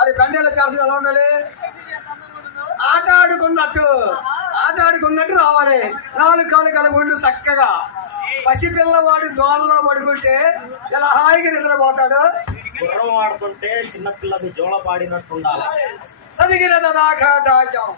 మరి బండిలో చేస్తుంది ఎలా ఉండాలి? ఆట ఆడుకున్నట్టు రావాలి. 4 కాళ్ళు కలుగుండు చక్కగా. పసిపిల్లవాడు జోలలో పడుకుంటే ఇలా హాయిగా నిద్రపోతాడు. గుర్రం ఆడుతుంటే చిన్నపిల్లకి జోల పాడినట్టు ఉండాలి. చదిగిన దాకా దాచాం.